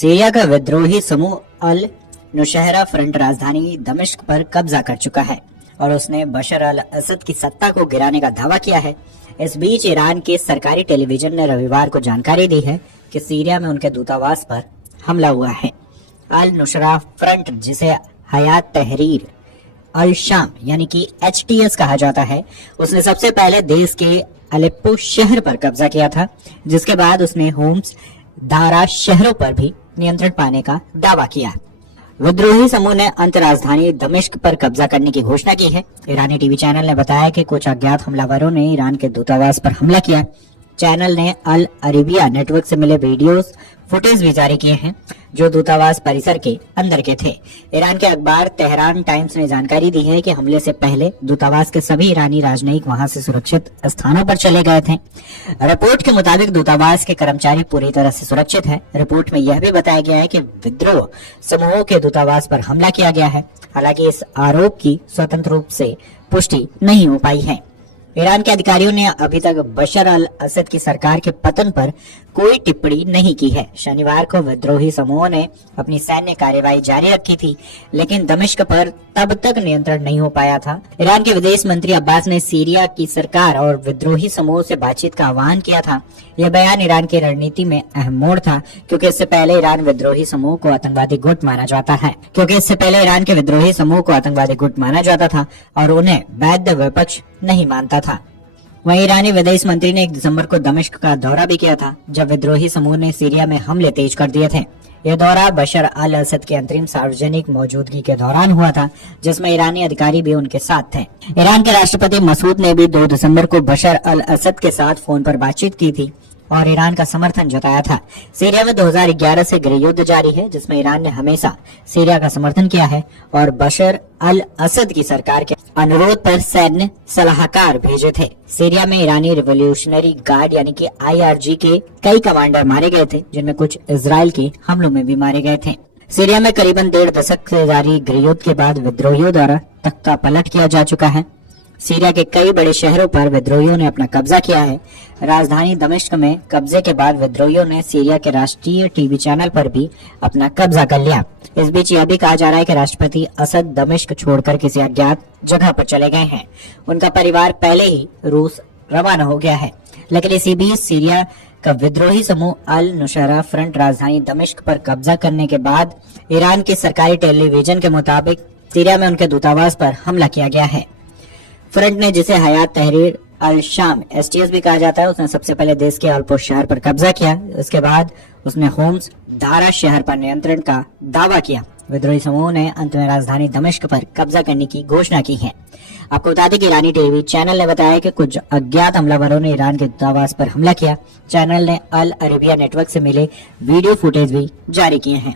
Syria का विद्रोही समूह अल नुशहरा फ्रंट राजधानी दमिश्क पर कब्जा कर चुका है और उसने बशर अल असद की सत्ता को गिराने का दावा किया है। इस बीच ईरान के सरकारी टेलीविजन ने रविवार को जानकारी दी है कि सीरिया में उनके दूतावास पर हमला हुआ है। अल नुशरा फ्रंट, जिसे हयात तहरीर अल शाम यानी कि HTS कहा जाता है, उसने सबसे पहले देश के अलेप्पो शहर पर कब्जा किया था, जिसके बाद उसने होम्स, दारा शहरों पर भी नियंत्रण पाने का दावा किया। विद्रोही समूह ने अंत राजधानी दमिश्क पर कब्जा करने की घोषणा की है। ईरानी टीवी चैनल ने बताया कि कुछ अज्ञात हमलावरों ने ईरान के दूतावास पर हमला किया। चैनल ने अल अरेबिया नेटवर्क से मिले वीडियोस, फुटेज भी जारी किए हैं जो दूतावास परिसर के अंदर के थे। ईरान के अखबार तेहरान टाइम्स ने जानकारी दी है कि हमले से पहले दूतावास के सभी ईरानी राजनयिक वहां से सुरक्षित स्थानों पर चले गए थे। रिपोर्ट के मुताबिक दूतावास के कर्मचारी पूरी तरह से सुरक्षित हैं। रिपोर्ट में यह भी बताया गया है कि विद्रोह समूहों के दूतावास पर हमला किया गया है। हालांकि इस आरोप की स्वतंत्र रूप से पुष्टि नहीं हो पाई है। ईरान के अधिकारियों ने अभी तक बशर अल असद की सरकार के पतन पर कोई टिप्पणी नहीं की है। शनिवार को विद्रोही समूहों ने अपनी सैन्य कार्यवाही जारी रखी थी, लेकिन दमिश्क पर तब तक नियंत्रण नहीं हो पाया था। ईरान के विदेश मंत्री अब्बास ने सीरिया की सरकार और विद्रोही समूहों से बातचीत का आह्वान किया था। यह बयान ईरान की रणनीति में अहम मोड़ था, क्योंकि इससे पहले ईरान विद्रोही समूह को आतंकवादी गुट माना जाता था और उन्हें वैध विपक्ष नहीं मानता था। वहीं ईरानी विदेश मंत्री ने 1 दिसंबर को दमिश्क का दौरा भी किया था, जब विद्रोही समूह ने सीरिया में हमले तेज कर दिए थे। यह दौरा बशर अल असद के अंतरिम सार्वजनिक मौजूदगी के दौरान हुआ था, जिसमें ईरानी अधिकारी भी उनके साथ थे। ईरान के राष्ट्रपति मसूद ने भी 2 दिसंबर को बशर अल असद के साथ फोन पर बातचीत की थी और ईरान का समर्थन जताया था। सीरिया में 2011 से गृह युद्ध जारी है, जिसमें ईरान ने हमेशा सीरिया का समर्थन किया है और बशर अल असद की सरकार के अनुरोध पर सैन्य सलाहकार भेजे थे। सीरिया में ईरानी रिवॉल्यूशनरी गार्ड यानी कि IRG के कई कमांडर मारे गए थे, जिनमें कुछ इजराइल के हमलों में भी मारे गए थे। सीरिया में करीबन 1.5 दशक से जारी गृह युद्ध के बाद विद्रोहियों द्वारा तख्ता पलट किया जा चुका है। सीरिया के कई बड़े शहरों पर विद्रोहियों ने अपना कब्जा किया है। राजधानी दमिश्क में कब्जे के बाद विद्रोहियों ने सीरिया के राष्ट्रीय टीवी चैनल पर भी अपना कब्जा कर लिया। इस बीच यह भी कहा जा रहा है कि राष्ट्रपति असद दमिश्क छोड़कर किसी अज्ञात जगह पर चले गए हैं। उनका परिवार पहले ही रूस रवाना हो गया है। लेकिन इसी बीच सीरिया का विद्रोही समूह अल नुशरा फ्रंट राजधानी दमिश्क पर कब्जा करने के बाद ईरान के सरकारी टेलीविजन के मुताबिक सीरिया में उनके दूतावास पर हमला किया गया है। फ्रंट ने, जिसे हयात तहरीर अल शाम HTS भी कहा जाता है, उसने सबसे पहले देश के अलेप्पो शहर पर कब्जा किया। इसके बाद उसने होम्स, दारा शहर पर नियंत्रण का दावा किया। विद्रोही समूह ने अंत में राजधानी दमिश्क पर कब्जा करने की घोषणा की है। आपको बता दें कि ईरानी टीवी चैनल ने बताया कि कुछ अज्ञात हमलावरों ने ईरान के दूतावास पर हमला किया। चैनल ने अल अरेबिया नेटवर्क से मिले वीडियो फुटेज भी जारी किए हैं।